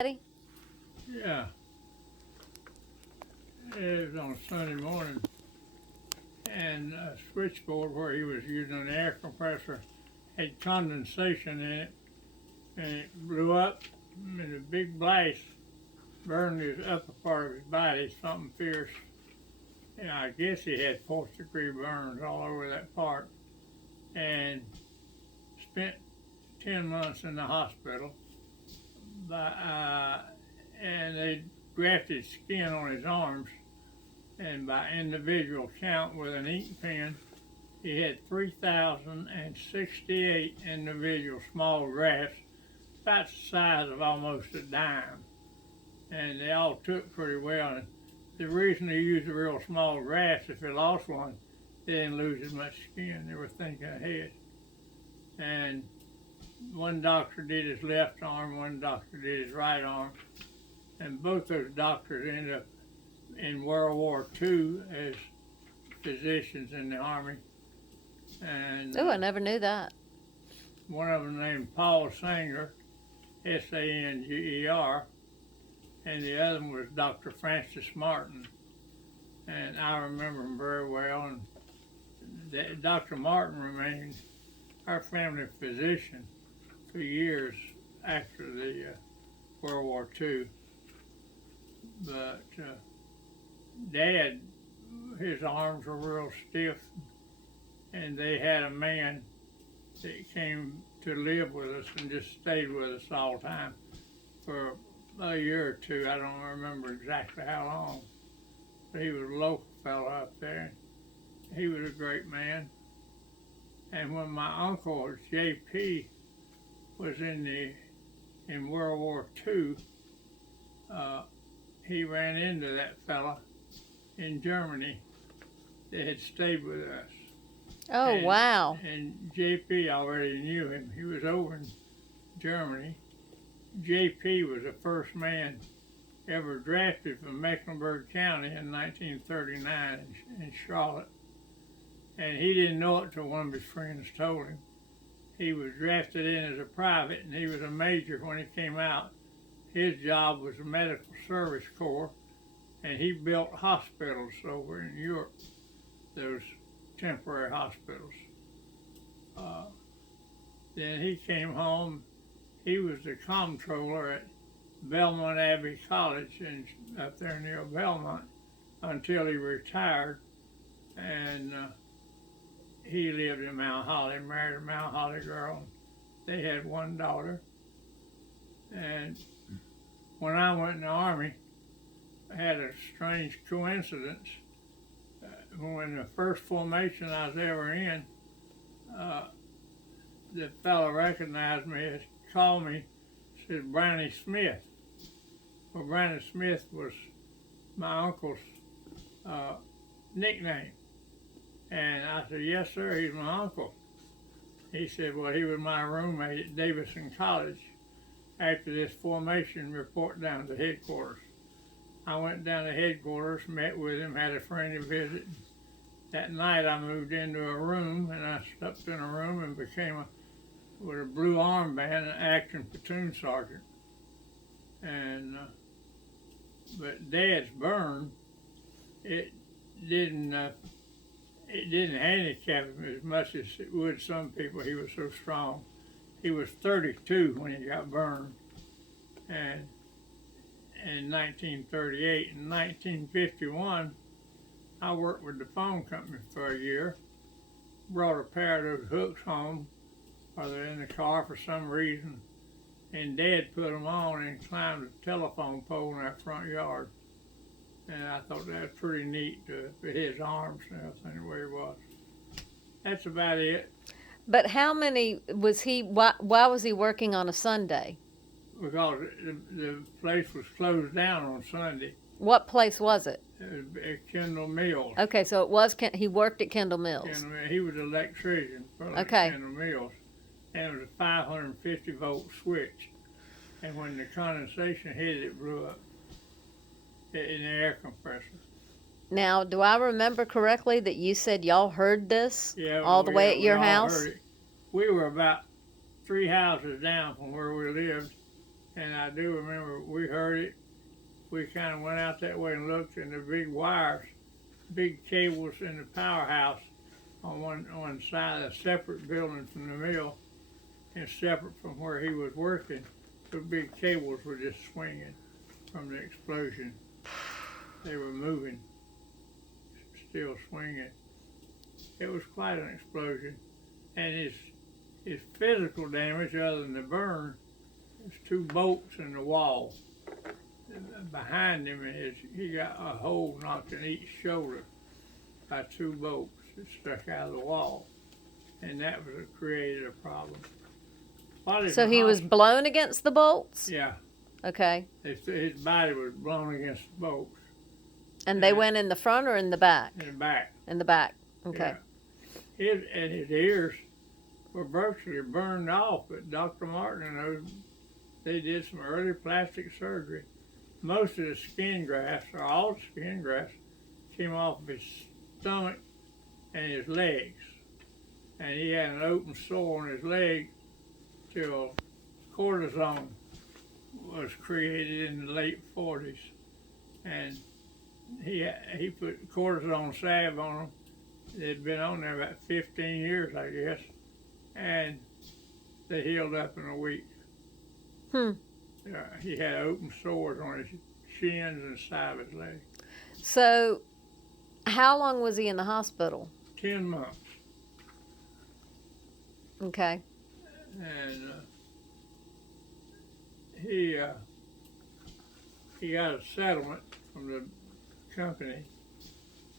Ready? Yeah, it was on Sunday morning, and a switchboard where he was using an air compressor had condensation in it, and it blew up, and a big blast burned his upper part of his body, something fierce. And I guess he had fourth-degree burns all over that part, and spent 10 months in the hospital. But, and they grafted skin on his arms, and by individual count with an ink pen, he had 3,068 individual small grafts, about the size of almost a dime. And they all took pretty well. And the reason they used the real small grafts, if they lost one, they didn't lose as much skin. They were thinking ahead. And one doctor did his left arm, one doctor did his right arm. And both those doctors ended up in World War II as physicians in the Army. And Oh, I never knew that. one of them named Paul Sanger, Sanger, and the other one was Dr. Francis Martin. And I remember him very well. And Dr. Martin remained our family physician for years after the World War II. But Dad, his arms were real stiff, and they had a man that came to live with us and just stayed with us all the time for a year or two. I don't remember exactly how long, but he was a local fellow up there. He was a great man. And when my uncle J.P. was in World War II, he ran into that fella in Germany that had stayed with us. Oh, And, wow. And JP already knew him. He was over in Germany. JP was the first man ever drafted from Mecklenburg County in 1939 in Charlotte. And he didn't know it till one of his friends told him. He was drafted in as a private, and he was a major when he came out. His job was the Medical Service Corps, and he built hospitals over in Europe, those temporary hospitals. Then he came home. He was the comptroller at Belmont Abbey College up there near Belmont until he retired. And he lived in Mount Holly, married a Mount Holly girl. They had one daughter. And when I went in the Army, I had a strange coincidence. When the first formation I was ever in, the fellow recognized me, called me, said Brownie Smith. Well, Brownie Smith was my uncle's nickname. And I said, yes, sir, he's my uncle. He said, well, he was my roommate at Davidson College. After this formation, report down to headquarters. I went down to headquarters, met with him, had a friendly visit. That night I moved into a room, and I stepped in a room and became with a blue armband, an acting platoon sergeant. And but Dad's burn, it didn't handicap him as much as it would some people. He was so strong. He was 32 when he got burned, and in 1938. In 1951, I worked with the phone company for a year, brought a pair of those hooks home, or they're in the car for some reason, and Dad put them on and climbed a telephone pole in that front yard. And I thought that was pretty neat to his arms and everything the way it was. That's about it. But how many was he? Why was he working on a Sunday? Because the place was closed down on Sunday. What place was it? At Kendall Mills. Okay, so it was he worked at Kendall Mills. He was an electrician for Okay. Kendall Mills, and it was a 550 volt switch. And when the condensation hit it, it blew up in the air compressor. Now, do I remember correctly that you said y'all heard this Yeah, all the way at your we all house? heard it. We were about 3 houses down from where we lived, And I do remember we heard it. We kind of went out that way and looked, and the big wires, big cables in the powerhouse on one side, a separate building from the mill, and separate from where he was working. The big cables were just swinging from the explosion. They were moving, still swinging. It was quite an explosion, and his physical damage, other than the burn, was two bolts in the wall. Behind him, he got a hole knocked in each shoulder by two bolts that stuck out of the wall, and that was created a problem. So he was blown against the bolts? Yeah. Okay. His body was blown against the bolts. And they went in the front or in the back? In the back. In the back. Okay. Yeah. His ears were virtually burned off, but Dr. Martin, they did some early plastic surgery. Most of the skin grafts, or all the skin grafts, came off of his stomach and his legs. And he had an open sore on his leg till cortisone was created in the late 40s. And he put cortisone salve on him. They'd been on there about 15 years, I guess. And they healed up in a week. He had open sores on his shins and side of his leg. So, how long was he in the hospital? 10 months. Okay. And he got a settlement from the company,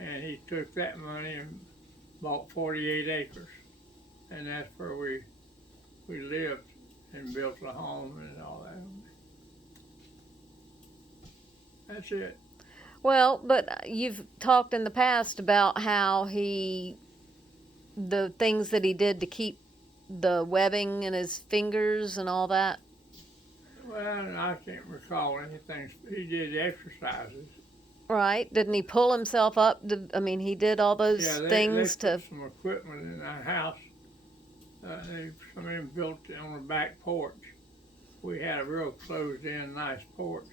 and he took that money and bought 48 acres, and that's where we lived and built a home and all that. That's it. Well, but you've talked in the past about how the things that he did to keep the webbing in his fingers and all that. Well, I can't recall anything. He did exercises. Right? Didn't he pull himself up? He did all those things they put some equipment in our house. Somebody built it on the back porch. We had a real closed-in, nice porch,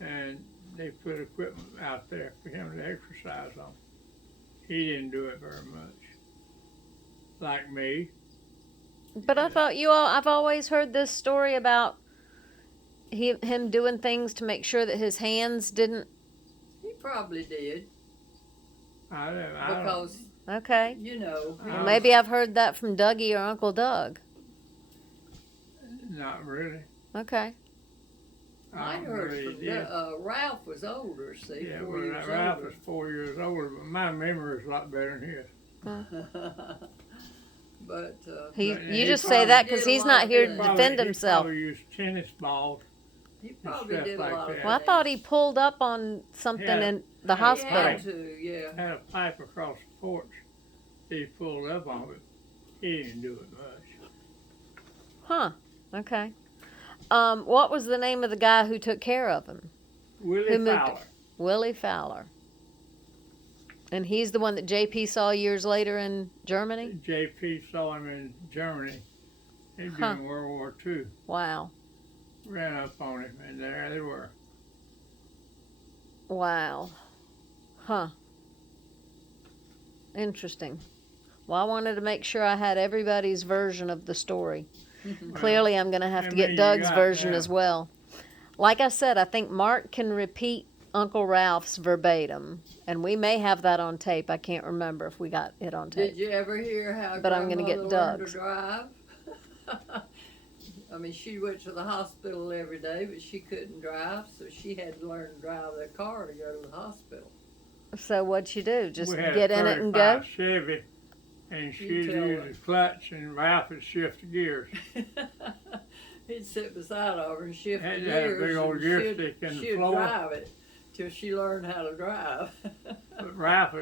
and they put equipment out there for him to exercise on. He didn't do it very much, like me. But I thought I've always heard this story about him doing things to make sure that his hands didn't. He probably did. Because okay. Well, maybe I've heard that from Dougie or Uncle Doug. Not really. Okay. I heard from Ralph was older, see. Yeah, 4 years Ralph older. was 4 years older, but my memory is a lot better than his. But you just say that because he's not here to defend himself. He probably used tennis balls. He probably did a like lot that. of Well, I thought he pulled up on something in the hospital. He had to, yeah. Had a pipe across the porch. He pulled up on it. He didn't do it much. Huh. Okay. What was the name of the guy who took care of him? Willie Fowler. Willie Fowler. And he's the one that JP saw years later in Germany? JP saw him in Germany. He'd been in World War II. Wow. Ran up on him, and there they were. Wow. Huh. Interesting. Well, I wanted to make sure I had everybody's version of the story. Clearly, I'm going to have to get Doug's version as well. Like I said, I think Mark can repeat Uncle Ralph's verbatim, and we may have that on tape. I can't remember if we got it on tape. Did you ever hear how But I'm gonna get Grandmother learned Doug's. to drive? She went to the hospital every day, but she couldn't drive, so she had to learn to drive the car to go to the hospital. So what'd you do? Just We had get a in it and go? 35 Chevy, and she'd You tell use the clutch, and Ralph would shift the gears. He'd sit beside her and shift the Had to have a gears, big old and gear stick in the she'd floor. drive it till she learned how to drive. But Ralph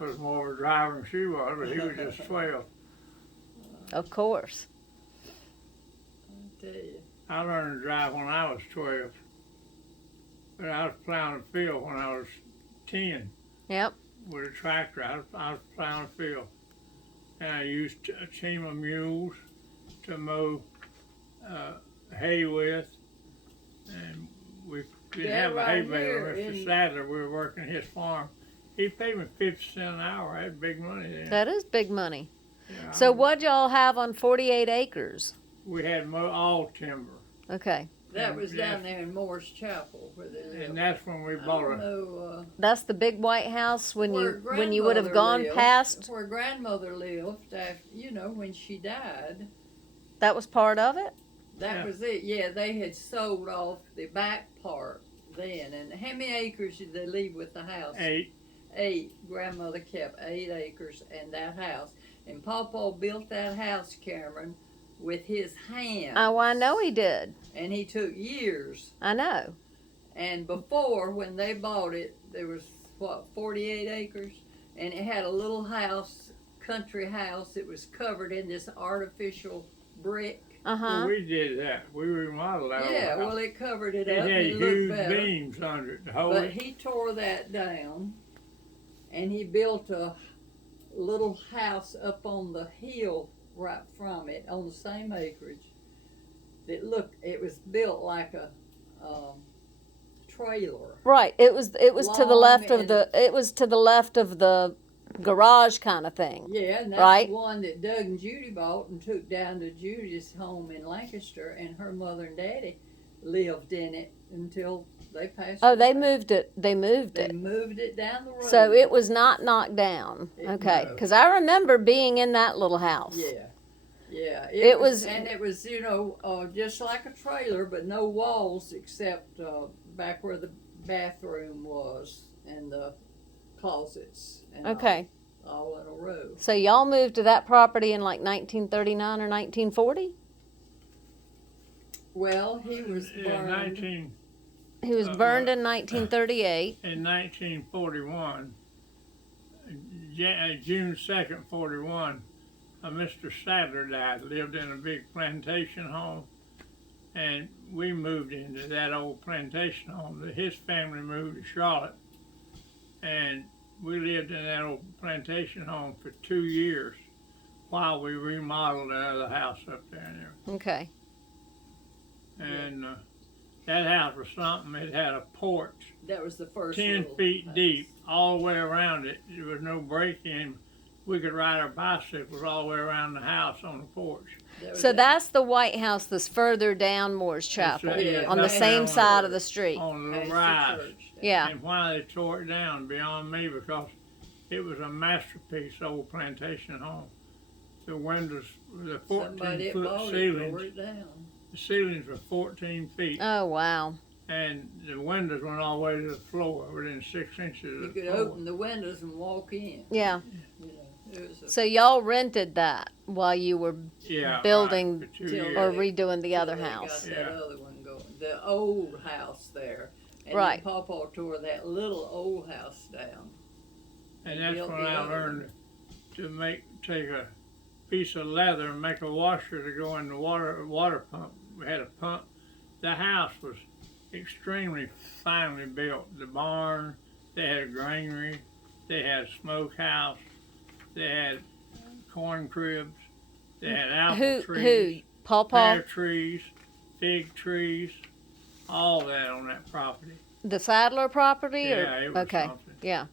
was more of a driver than she was, but he was just 12. Of course. I tell you. I learned to drive when I was 12. But I was plowing a field when I was 10 Yep. with a tractor. I was plowing a field. And I used a team of mules to mow hay with, and we didn't Yeah, have a right hay bale. here Mr. in- Sadler, we were working his farm. He paid me 50 cents an hour. That's big money then. That is big money. Yeah, So what'd y'all have on 48 acres? we had all timber, Okay. That was Yeah. down there in Moore's Chapel where they live. and that's when we I bought don't a. know, That's the big white house when where you would have grandmother gone lived, past. where grandmother lived after, when she died. That was part of it? That Yeah. was it. Yeah, they had sold off the back part then. And how many acres did they leave with the house? 8. 8. Grandmother kept 8 acres and that house. And Pawpaw built that house, Cameron, with his hands. Oh, I know he did. And he took years. I know. And before, when they bought it, there was, 48 acres? And it had a little house, country house. It was covered in this artificial brick. Uh-huh. Well, we did that. We remodeled that Yeah, old house. well, it covered it It up had and it looked huge better. beams under it to hold But it. he tore that down, and he built a little house up on the hill right from it, on the same acreage. It was built like a trailer. Right. It was to the Long left of and- the garage kind of thing. Yeah, and that's Right. the one that Doug and Judy bought and took down to Judy's home in Lancaster, and her mother and daddy lived in it until they passed Oh, they away. moved it. They moved They it. moved it down the road. So it was not knocked down. Okay. No. Because I remember being in that little house. Yeah, yeah. It was- and it was, just like a trailer, but no walls except back where the bathroom was and the closets. And Okay. all in a row. So y'all moved to that property in like 1939 or 1940? Well, he was In burned. He was burned in 1938. In 1941, June 2nd, 41, Mr. Sadler died. Lived in a big plantation home, and we moved into that old plantation home. His family moved to Charlotte, and we lived in that old plantation home for 2 years while we remodeled that other house up there. And everything. Okay. And that house was something. It had a porch That was the first 10 little feet house. deep all the way around it. There was no break-in. We could ride our bicycles all the way around the house on the porch. That was So it. that's the White House that's further down Moore's Chapel, yeah, on the that's same down side of the street. On the Past the rise. church. Yeah. And why they tore it down beyond me, because it was a masterpiece old plantation home. The windows, the Somebody that 14-foot bought it tore ceilings, it down. the ceilings were 14 feet, Oh, wow. and the windows went all the way to the floor, within 6 inches You of the could floor. open the windows and walk in. Yeah. It was a, So y'all rented that while you were Yeah, building right, for 2 till- years. or redoing the other they house. Got that Yeah. other one going. The old house there. And Right. then Pawpaw tore that little old house down. And that's built when the I other learned to take a piece of leather and make a washer to go in the water pump. We had a pump. The house was extremely finely built. The barn, they had a granary, they had a smokehouse, they had corn cribs, they had apple Who? trees, Pawpaw? pear trees, fig trees, all that on that property. The Sadler property? Yeah, or? it was Okay. something. Yeah.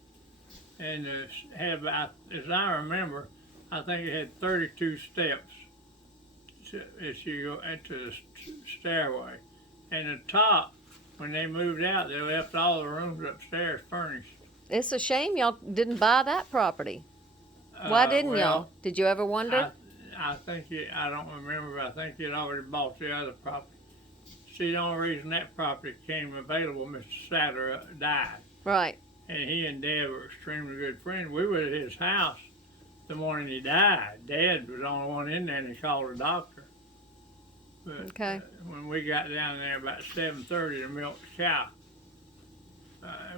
And it had about, as I remember, I think it had 32 steps as you go into the stairway. And the top, when they moved out, they left all the rooms upstairs furnished. It's a shame y'all didn't buy that property. Why didn't well, y'all? Did you ever wonder? I think I don't remember, but I think you'd already bought the other property. See, the only reason that property came available, Mr. Sadler died. Right. And he and Dad were extremely good friends. We were at his house the morning he died. Dad was the only one in there, and he called a doctor. But Okay. when we got down there about 7:30 to milk the cow,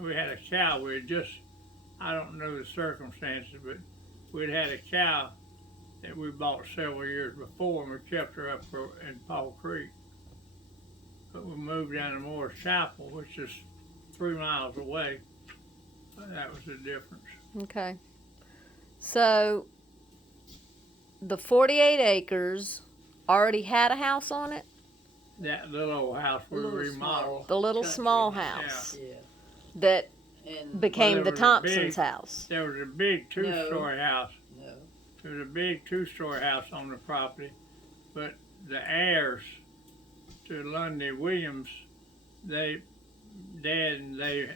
we had a cow. We had just, I don't know the circumstances, but we'd had a cow that we bought several years before, and we kept her up in Paul Creek. But we moved down to Moore's Chapel, which is 3 miles away. That was the difference. Okay. So the 48 acres already had a house on it? that little old house we Little remodeled. The little Country small house. house Yeah. that And became Well, the there was a Thompsons' big- house. There was a big two-story house. no. There was a big two-story house on the property, but the heirs to Lundy Williams, Dad and they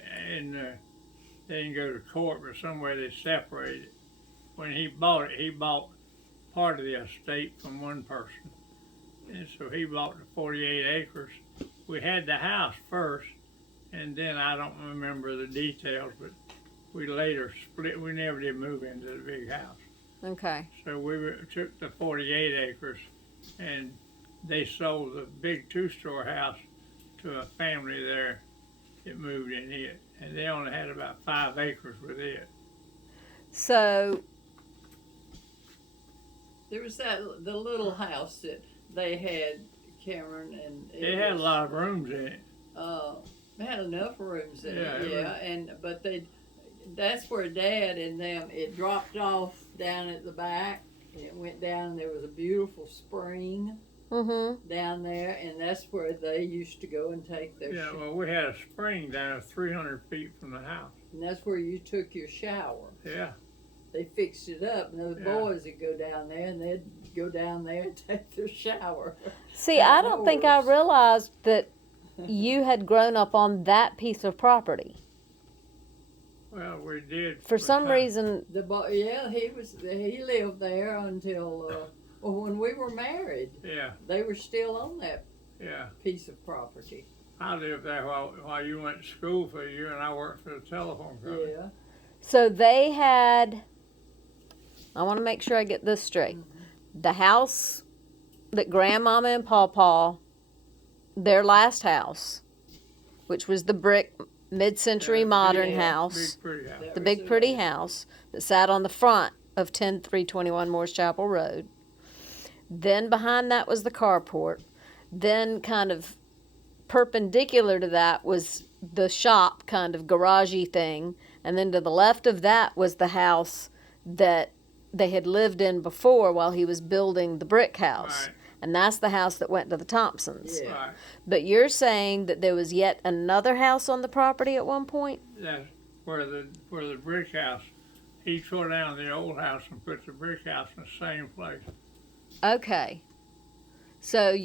didn't go to court, but somewhere they separated. When he bought it, he bought part of the estate from one person, and so he bought the 48 acres. We had the house first, and then I don't remember the details, but we later split. We never did move into the big house. Okay. So took the 48 acres, and they sold the big two-story house to a family there that moved in it, and they only had about 5 acres with it. So There was the little house that they had, Cameron, and It had a lot of rooms in it. They had enough rooms in Yeah, it, yeah. But that's where Dad and them. It dropped off down at the back, and it went down. And there was a beautiful spring down there, and that's where they used to go and take their. Yeah, well, we had a spring down 300 feet from the house. And that's where you took your shower. Yeah. They fixed it up, and those Yeah. boys would go down there, and they'd go down there and take their shower. see, I don't think I Doors. realized that you had grown up on that piece of property. Well, we did. For some time. reason, Yeah, he lived there until when we were married. Yeah, They were still on that yeah. piece of property. I lived there while you went to school for a year, and I worked for the telephone company. Yeah. so they had, I want to make sure I get this straight. The house that Grandmama and Pawpaw, their last house, which was the brick mid-century Yeah, modern yeah, house, Big pretty house. That the was big the pretty last- house that sat on the front of 10321 Morris Chapel Road. Then behind that was the carport. Then kind of perpendicular to that was the shop, kind of garagey thing. And then to the left of that was the house that they had lived in before while he was building the brick house. Right. And that's the house that went to the Thompsons. Yeah. Right. But you're saying that there was yet another house on the property at one point? That's where the brick house. He tore down the old house and put the brick house in the same place. Okay. So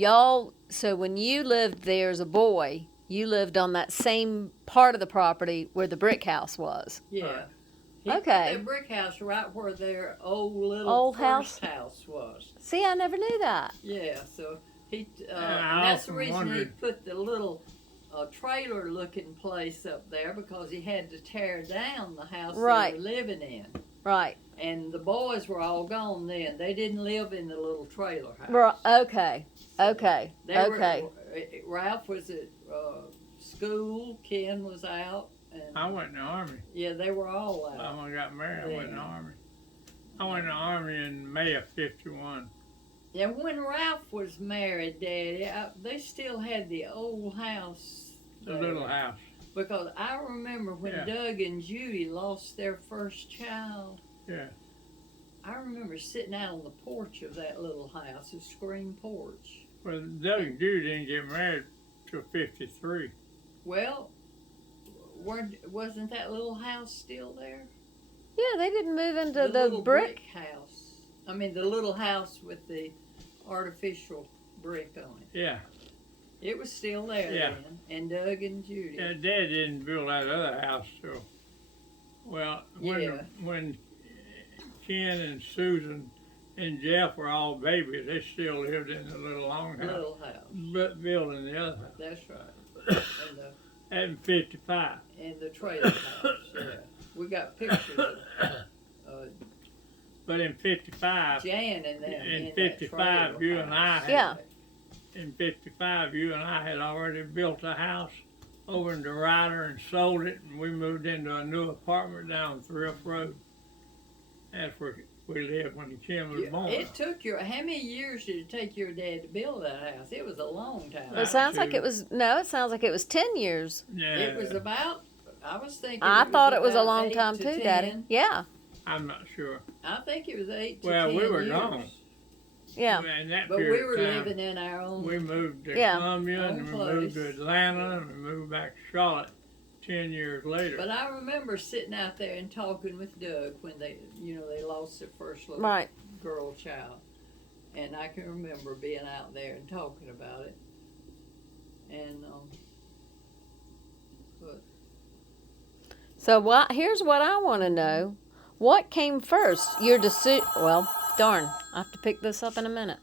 when you lived there as a boy, you lived on that same part of the property where the brick house was. Yeah. Right. He put Okay. that brick house right where their little Old first house was. See, I never knew that. Yeah, so I and that's the often reason he wondered- put the little trailer-looking place up there, because he had to tear down the house Right. they were living in. Right. And the boys were all gone then. They didn't live in the little trailer house. Okay. Okay. They Okay. Ralph was at school. Ken was out. And I went in the army. yeah, they were all out. When I got married, I went in the Yeah. army. I went in the army in May of '51. And when Ralph was married, Daddy, they still had the old house. The there. little house. Because I remember when Yeah. Doug and Judy lost their first child. Yeah. I remember sitting out on the porch of that little house, a screen porch. Well, Doug and Judy didn't get married till '53. Well, wasn't that little house still there? Yeah, they didn't move into the little brick. house. I mean, the little house with the artificial brick on it. Yeah. It was still there Yeah. then. And Doug and Judy. Yeah, Dad didn't build that other house till, well, Yeah. when Ken and Susan and Jeff were all babies, they still lived in the little long house, Little house. but building the other house. That's right. In '55. And the trailer house. Yeah. We got pictures of But in '55, Jan and them. In that 55, trailer you and I house. had- you and I had already built a house over in DeRider and sold it, and we moved into a new apartment down Thrift Road. That's where we lived when Kim was born. It took how many years did it take your dad to build that house? It was a long time. It sounds like it was 10 years. Yeah, It was about, I was thinking. I thought it was a about long 8 time to too, 10. Daddy. Yeah. I'm not sure. I think it was 8 to Well, 10 we were years. gone. Yeah. In that But we period were of time, living in our own. we moved to Yeah. Columbia, and Own we moved to place. Atlanta, and we moved back to Charlotte 10 years later. But I remember sitting out there and talking with Doug when they lost their first little Right. girl child, and I can remember being out there and talking about it. And but So here's what I want to know. What came first? Your decision. Well, darn, I have to pick this up in a minute.